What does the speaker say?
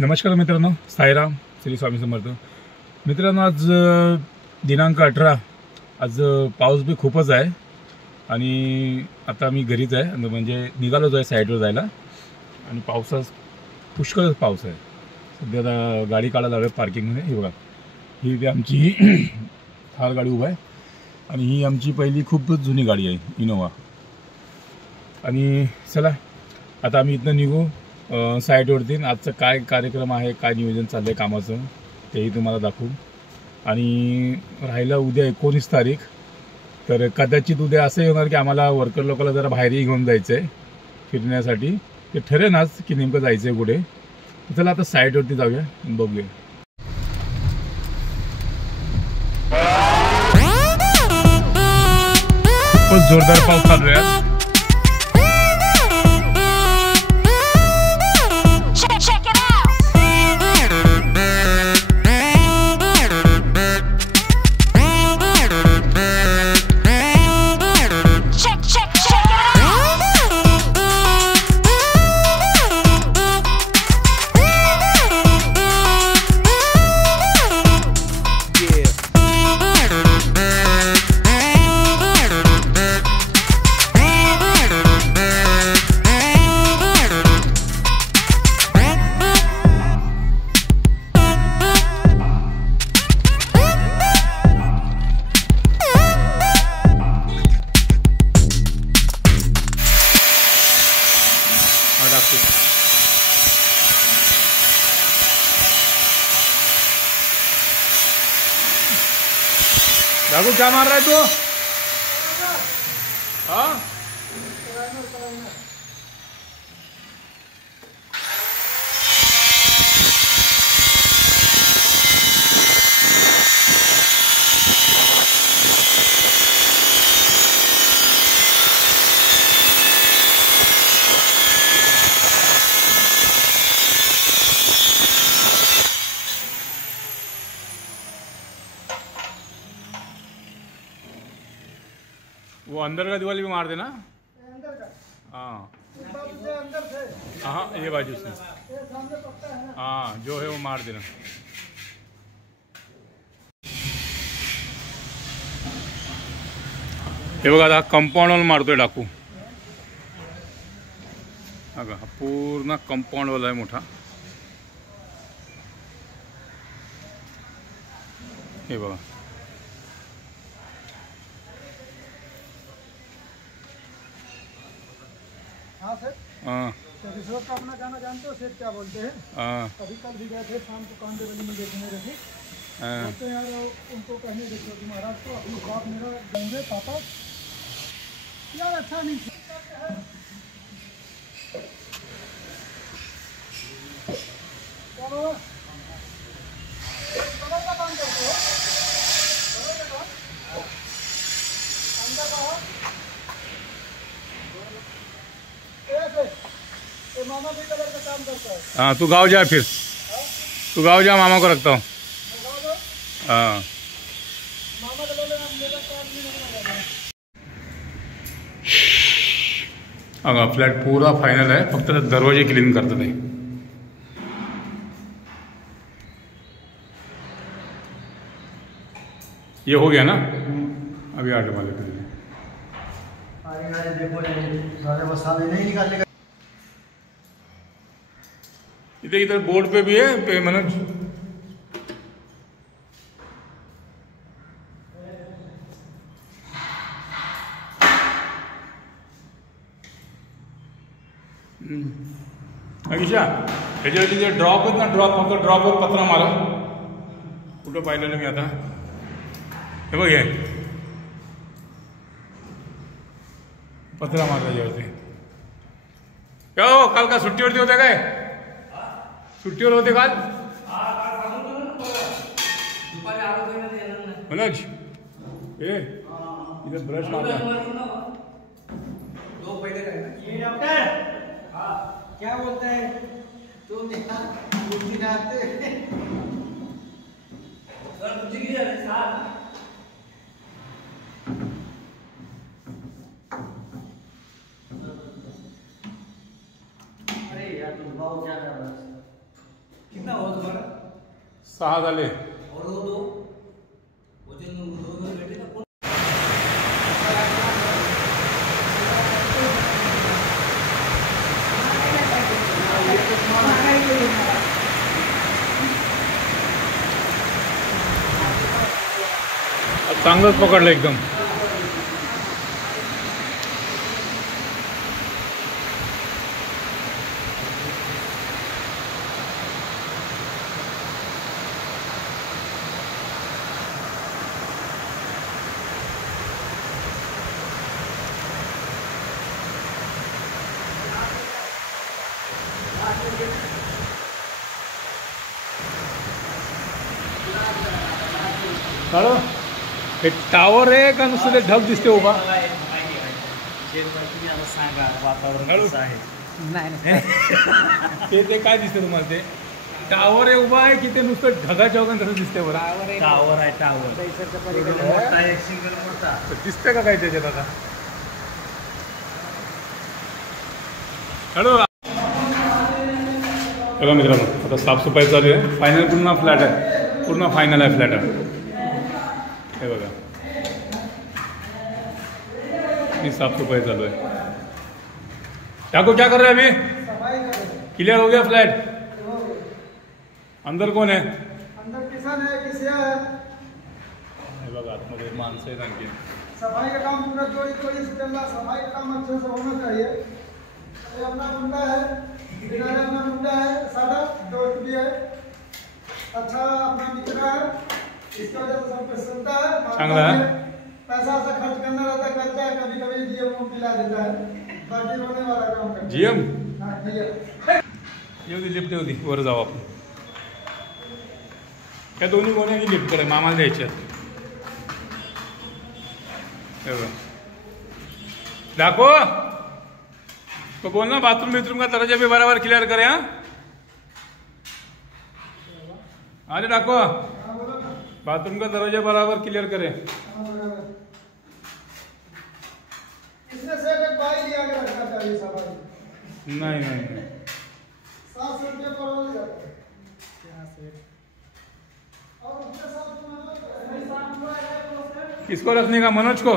नमस्कार मित्रांनो, साईराम, श्री स्वामी समर्थ. मित्रांनो, आज दिनांक 18. आज पाऊस बी खूपच आहे आणि आता मी घरीच आहे, म्हणजे निघालोच आहे साईडवर जायला. आणि पावसात पुष्कळच पाऊस आहे सध्या. आता गाडी काढायला लागेल पार्किंगमध्ये. ही बघा, ही आमची थार गाडी उभा आहे आणि ही आमची पहिली खूप जुनी गाडी आहे, इनोवा. आणि चला आता आम्ही इथनं निघू साईटवरती. आजचं काय कार्यक्रम आहे, काय नियोजन चाललं आहे कामाचं, तेही तुम्हाला दाखवू. आणि राहिला उद्या 19 तारीख, तर कदाचित उद्या असंही होणार की आम्हाला वर्कर लोकांना जरा बाहेरही घेऊन जायचं आहे फिरण्यासाठी. ते ठरेल आज की नेमकं जायचं आहे कुठे. चला आता साईटवरती जाऊया, बघूया. खूपच जोरदार पाऊस चालू आहे. राघू, क्या मार रहा है तू? हाँ, वो अंदर का दीवार भी मार देना. अंदर का? हाँ हाँ, ये बाजू से. हाँ, जो है वो मार देना. हे बघा, आता कंपाऊंड वॉल मारतोय डाकू. हा पूर्ण कंपाऊंड वॉल आहे मोठा. हे बघा, हाँ सर. हाँ, तो रिसोर्ट का अपना गाना जानते हो सेठ क्या बोलते हैं? हाँ, अभी कल भी गए थे शाम को कांडेवली में देखने रहे. बोलते हैं यार उनको कहने देखो कि महाराज को अपनी बाप मेरा देंगे पापा यार, अच्छा नहीं. का काम करते हो अंदर बाहर. मामा भी कलर का काम करता है. हाँ, तू गाँव जा, फिर तू गाँव जा, मामा को रखता हूँ. हाँ, मामा का मेरा काम नहीं. अगं फ्लॅट पूरा फायनल आहे, फक्त दरवाजे क्लीन करतात आहे. ये हो गया ना. अभी आटे वाले कर देखो सारे मसाले नहीं निकालने. इधर इधर बोर्ड पे भी है पे मनोज. अगिशा, ह्याच्यावरती जे ड्रॉप आहेत ना, ड्रॉप फक्त ड्रॉपवर पत्रा मारा. कुठं पाहिलेलं मी आता. हे बघ, हे पत्रा मारला त्याच्यावरती. हो, काल का सुट्टीवरती होते काय? सुट्टीवर होते काल मनोज. ए, इधर ब्रश मारला. क्या बोलते हैं तुम? बुद्धि डालते कितना हुआ तुम्हारा? 6 झाले. और वो दो बैठे ना कौन? चांगलंच पकडलं एकदम. हॅलो, हे टावर आहे का नुसतं ते ढग दिसते उभा? सांगा वातावरण कसं आहे. ते काय दिसते तुम्हाला? ते टावर आहे उभा आहे की ते नुसतं ढगाच्या वगैरे तसं दिसते बरं? टावर आहे टावर. मोठा एक सिंगल मोठा दिसतंय का काय त्याच्यात आता? हॅलो बघा मित्रांनो, आता साफसफाई चालू आहे. फायनल पूर्ण फ्लॅट आहे, पूर्ण फायनल आहे फ्लॅट आहे. हे बघा, ही साफसफाई चालू है. को क्या कर रहे हैं अभी? क्लियर हो गया फ्लैट? अंदर कौन है? अंदर किसान है, किसिया है. हे बघा, आतमध्ये माणसं आहेत आणखी. सफाई का काम पूरा जोड़ी तोड़ी से चल रहा. सफाई का काम अच्छे से होना चाहिए. ये अपना मुंडा है, किनारे अपना मुंडा है, सादा दोस्त भी है, अच्छा अपना मित्र है. इसका वजह से सब कुछ सुनता है. चांगला है. पैसा से खर्च करना रहता है, करता है. कभी कभी जीएम को पिला देता है. बाकी रोने वाला काम करता है. जीएम हाँ जीएम. येऊ दे, लिफ्ट येऊ दे, वर जाऊ आपण. त्या दोन्ही कोणी लिफ्ट करे, मामाला द्यायच्या. हे बघा, दाखव तो बोल ना, बाथरूम बाथरूम का दरवाजा भी बराबर क्लियर करे. हाँ, अरे डाको, बाथरूम का दरवाजा बराबर क्लियर करे. इसने से एक बाई लिया के रखना चाहिए सफाई. नहीं नहीं नहीं, 700 रुपये पर हो जाता है. और उसके साथ किसको रखने का? मनोज को.